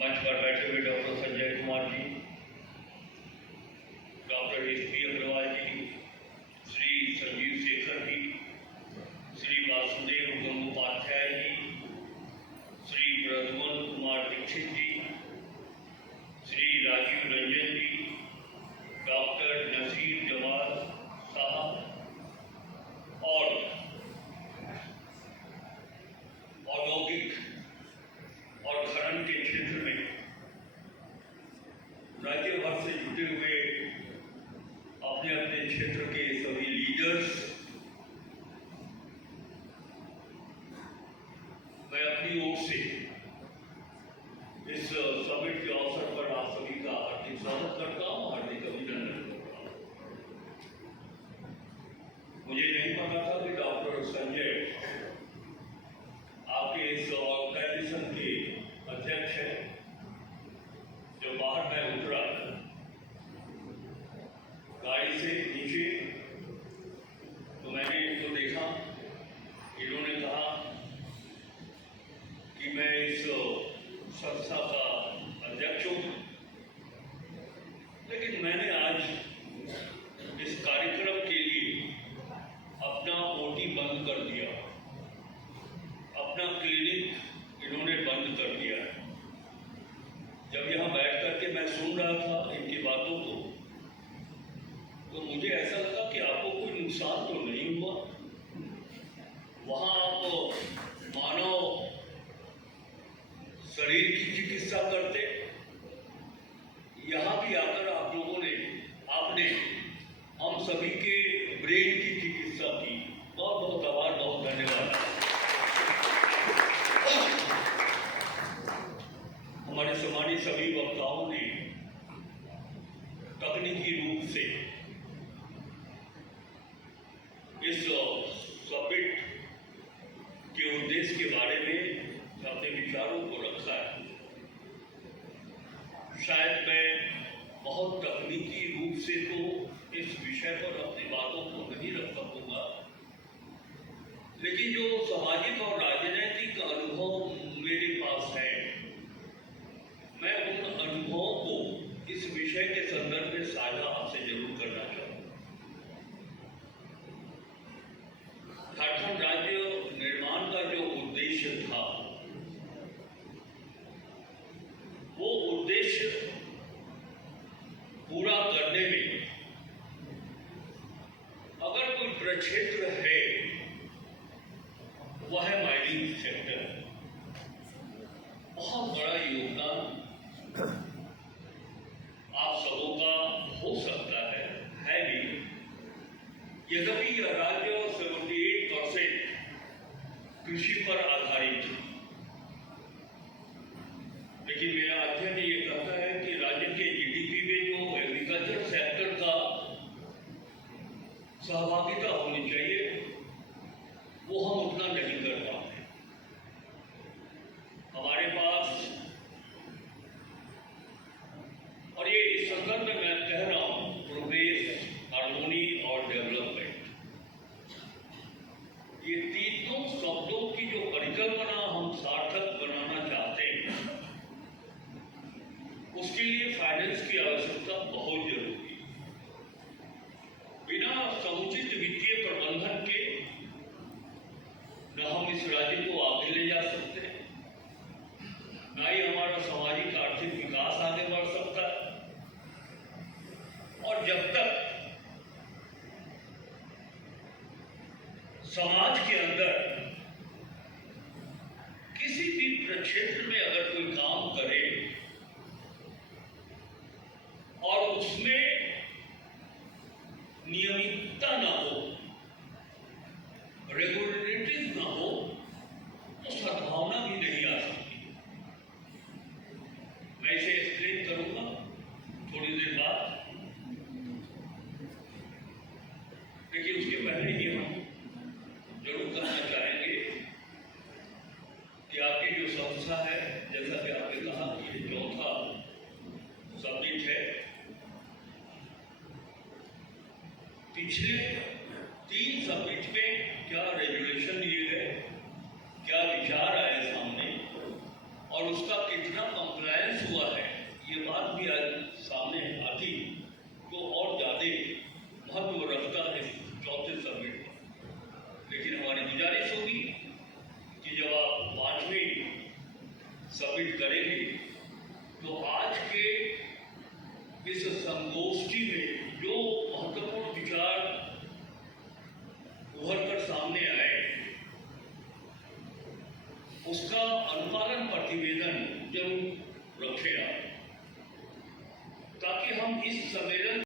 मंच पर बैठे हुए doctor Sanjay Kumar ji, doctor SP. Agarwal जी, श्री संजीव शेखर जी, श्री वासुदेव गंगोपाध्याय जी, श्री प्रद्युमन कुमार दीक्षित जी, श्री राजीव रंजन जी, डॉक्टर नसीर जमाल साहब और औद्योगिक और खनन के क्षेत्र में राज्य भर से जुटे हुए अपने अपने क्षेत्र के सभी लीडर्स, मैं अपनी ओर से इस समिट के अवसर पर आप सभी का हार्दिक स्वागत करता हूं, हार्दिक अभिनंदन करता हूं। मुझे नहीं पता था कि डॉक्टर संजय आपके इस ऑर्गेनाइजेशन के अध्यक्ष हैं। जब बाहर मैं उतरा गाड़ी से नीचे तो मैंने इनको देखा। इन्होंने कहा कि मैं इस संस्था का अध्यक्ष हूँ, लेकिन मैंने आज इस कार्यक्रम के लिए अपना ओटी बंद कर दिया, अपना क्लिनिक इन्होंने बंद कर दिया है। जब यहाँ बैठ करके मैं सुन रहा था इनकी बातों को, तो मुझे ऐसा लगा कि आपको कोई नुकसान तो नहीं हुआ। वहाँ आप मानव शरीर की चिकित्सा करते, यहाँ भी आकर आप लोगों ने आपने हम सभी के ब्रेन की चिकित्सा की। बहुत बहुत आभार, बहुत धन्यवाद। हमारे सम्मानित सभी वक्ताओं ने तकनीकी रूप से इस समिट के उद्देश्य के बारे में अपने विचारों को रखा है। शायद मैं बहुत तकनीकी रूप से तो इस विषय पर अपनी बातों को नहीं रख सकूंगा, लेकिन जो सामाजिक और राजनीतिक अनुभव मेरे पास है, मैं उन अनुभवों को इस विषय के संदर्भ में साझा आपसे जरूर करना चाहूँगा। झारखंड राज्य निर्माण का जो उद्देश्य था, वो उद्देश्य पूरा करने में अगर कोई प्रक्षेत्र है, वह है माइनिंग सेक्टर। बहुत बड़ा योगदान आप सबों का हो सकता है भी। यद्यपि यह राज्य 78% कृषि पर आधारित है, लेकिन मेरा अध्ययन ये कहता है कि राज्य के जीडीपी में जो एग्रीकल्चर सेक्टर का सहभागिता होनी चाहिए, वो हम उतना नहीं कर पाते। हमारे पास, और ये इस संदर्भ में मैं कह रहा हूं, प्रोग्रेस, हार्मोनी और डेवलपमेंट, ये तीनों शब्दों की जो परिकल्पना हम सार्थक बनाना चाहते हैं, उसके लिए फाइनेंस की आवश्यकता बहुत जरूरी है। बिना समुचित वित्तीय प्रबंधन के न हम इस राज्य को आगे ले जा सकते, न ही हमारा सामाजिक आर्थिक विकास आगे बढ़ सकता है। और जब तक समाज के अंदर किसी भी प्रक्षेत्र में अगर कोई काम करे और उसमें नियमितता ना हो, रेगुलरिटीज ना हो, तो सद्भावना भी नहीं आ सकती। मैं इसे एक्सप्लेन करूंगा थोड़ी देर बाद, लेकिन उसके पहले ही हम जरूर करना चाहेंगे कि आपकी जो संस्था है, जैसा कि आपने कहा, ये चौथा समिट है। पिछले 3 समिट में क्या रेजुलेशन लिए गए, क्या विचार आए सामने, और उसका कितना कंप्लायंस सबमिट करेंगे तो आज के इस संगोष्ठी में जो महत्वपूर्ण विचार उभर कर सामने आए उसका अनुपालन प्रतिवेदन जरूर रखें आप, ताकि हम इस सम्मेलन